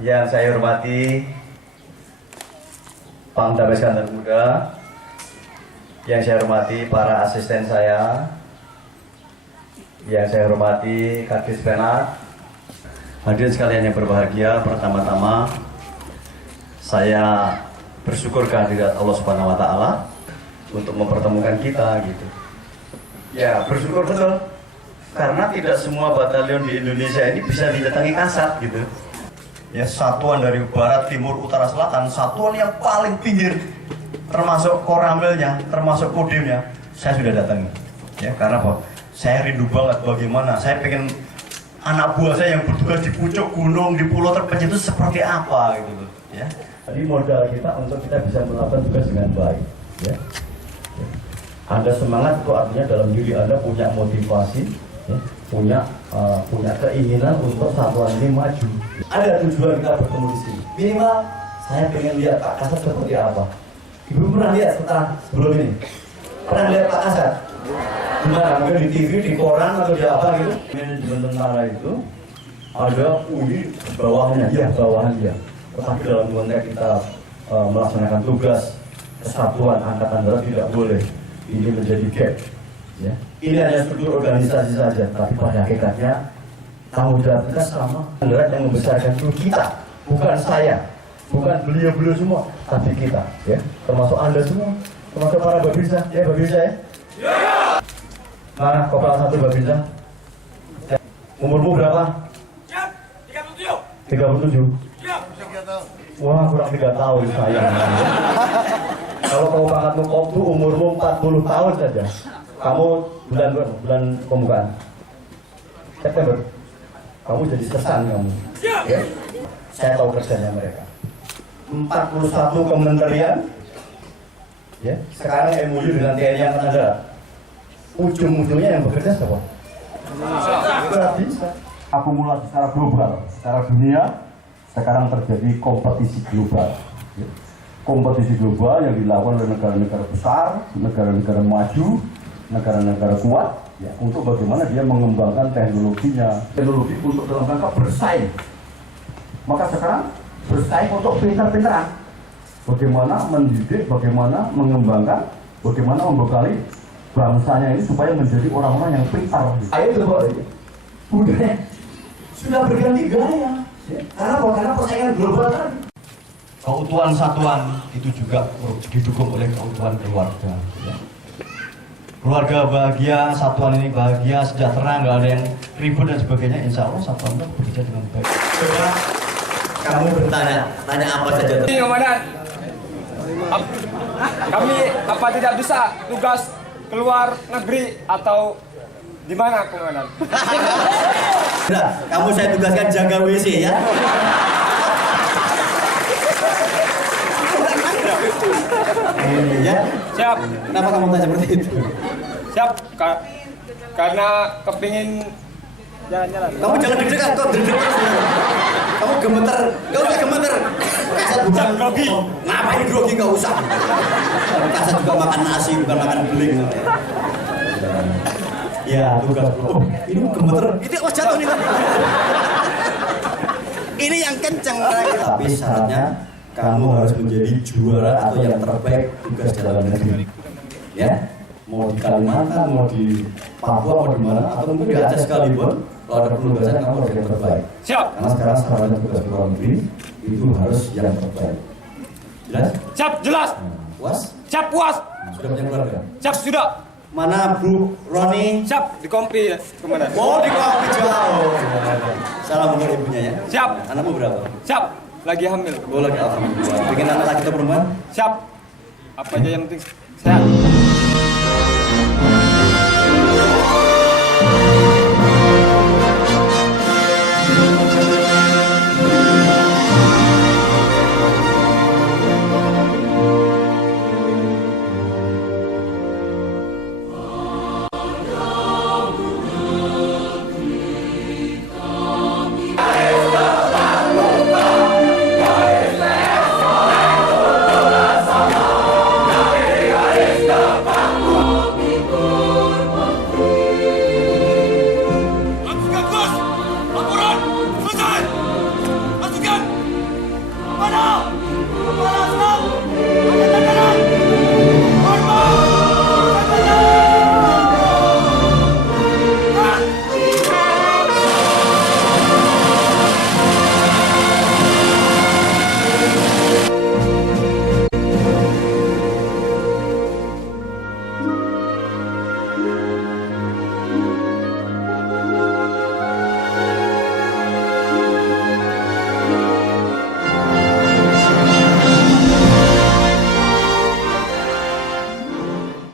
Yang saya hormati Pangdam Iskandar Muda, yang saya hormati para asisten saya, yang saya hormati Kadis Penat, hadirin sekalian yang berbahagia. Pertama-tama saya bersyukur kehadirat Allah Subhanahu wa Ta'ala untuk mempertemukan kita gitu. Ya, bersyukur betul, karena tidak semua batalion di Indonesia ini bisa didatangi Kasat gitu. Ya, satuan dari barat, timur, utara, selatan, satuan yang paling pinggir, termasuk koramilnya, termasuk kodimnya, saya sudah datangi. Ya, karena apa? Saya rindu banget bagaimana, saya pengen anak buah saya yang bertugas di pucuk gunung, di pulau terpencil itu seperti apa gitu loh. Ya. Jadi modal kita untuk kita bisa melakukan tugas dengan baik. Ya. Anda semangat itu artinya dalam diri Anda punya motivasi, ya, punya keinginan untuk satuan ini maju. Ada tujuan kita bertemu di sini. Minimal saya pengen lihat Pak Kasat seperti apa. Ibu pernah lihat sebelum ini? Pernah lihat Pak Kasat? Gimana? Mungkin di TV, di koran atau di apa gitu? Manajemen tentara itu ada bawahnya, ya bawahan dia. Tetapi dalam konteks kita melaksanakan tugas kesatuan angkatan darat tidak boleh ini menjadi gap. Ya. Ini hanya struktur organisasi saja, tapi pada hakikatnya tanggung jawab kita sama. Darat yang membesarkan itu kita, bukan saya, bukan beliau-beliau semua, tapi kita, ya, termasuk Anda semua, termasuk para babinsa, ya babinsa ya. Mana Kopral 1 babinsa? Umurmu berapa? 37. 37. Wah, kurang 3 tahun saya. Kalau kau pangkatmu koptu umurmu 40 tahun saja. Kamu bulan pembukaan September, kamu jadi sersan kamu. Ya? Saya tahu kerjanya mereka. 41 kementerian, ya. Sekarang MOU dengan TNI Angkatan Darat. Ujung-ujungnya yang bekerja siapa? Tidak bisa. Akumulasi secara global, secara dunia sekarang terjadi kompetisi global. Ya. Kompetisi global yang dilakukan oleh negara-negara besar, negara-negara maju, negara-negara kuat, ya, untuk bagaimana dia mengembangkan teknologi untuk dalam rangka bersaing. Maka sekarang bersaing untuk pintar-pintaran. Bagaimana mendidik, bagaimana mengembangkan, bagaimana membekali bangsanya ini supaya menjadi orang-orang yang pintar. Ayo coba, budaya sudah berganti gaya. Ya. Karena apa? Karena persaingan global kan. Keutuhan satuan itu juga didukung oleh keutuhan keluarga. Ya. Keluarga bahagia, satuan ini bahagia, sejahtera, nggak ada yang ribut dan sebagainya. Insya Allah satuan itu bekerja dengan baik. Coba kamu bertanya, tanya apa saja. Ini Komandan, kami apa tidak bisa tugas keluar negeri atau di mana Komandan? Nah, kamu saya tugaskan jaga WC ya. Ya. Siap. Kenapa kamu tanya seperti itu? Siap, karena kepingin jalan-jalan. Kamu jangan deg-degan, kok deg-degan. Kamu gemeter, gak usah gemeter. Kasat bukan grogi. Ngapain grogi, gak usah. Kasat juga makan nasi, bukan makan beling. Ya, tugas. Oh, ini gemeter. Ini oh jatuh nih. Ini yang kenceng. Tapi syaratnya kamu harus menjadi juara atau yang terbaik tugas dalam negeri. Ya, mau di Kalimantan, mau di Papua, mau di mana, atau mungkin di Aceh sekalipun, kalau ada penugasan kamu harus yang terbaik. Siap. Karena sekarang tugas luar negeri itu harus yang terbaik. Jelas? Siap, jelas. Puas? Siap, puas. Sudah punya keluarga? Siap, sudah. Mana Bro Roni? Siap, di kompri ya. Kemana? Oh, di kopi jauh. Salam buat ibunya ya. Siap. Anakmu berapa? Siap. Lagi hamil. Oh, lagi alhamdulillah. Pengen anak laki atau perempuan? Siap. Apa aja yang penting sehat. Lakukan bos! Laporan! Selesai! Masukkan! Mana?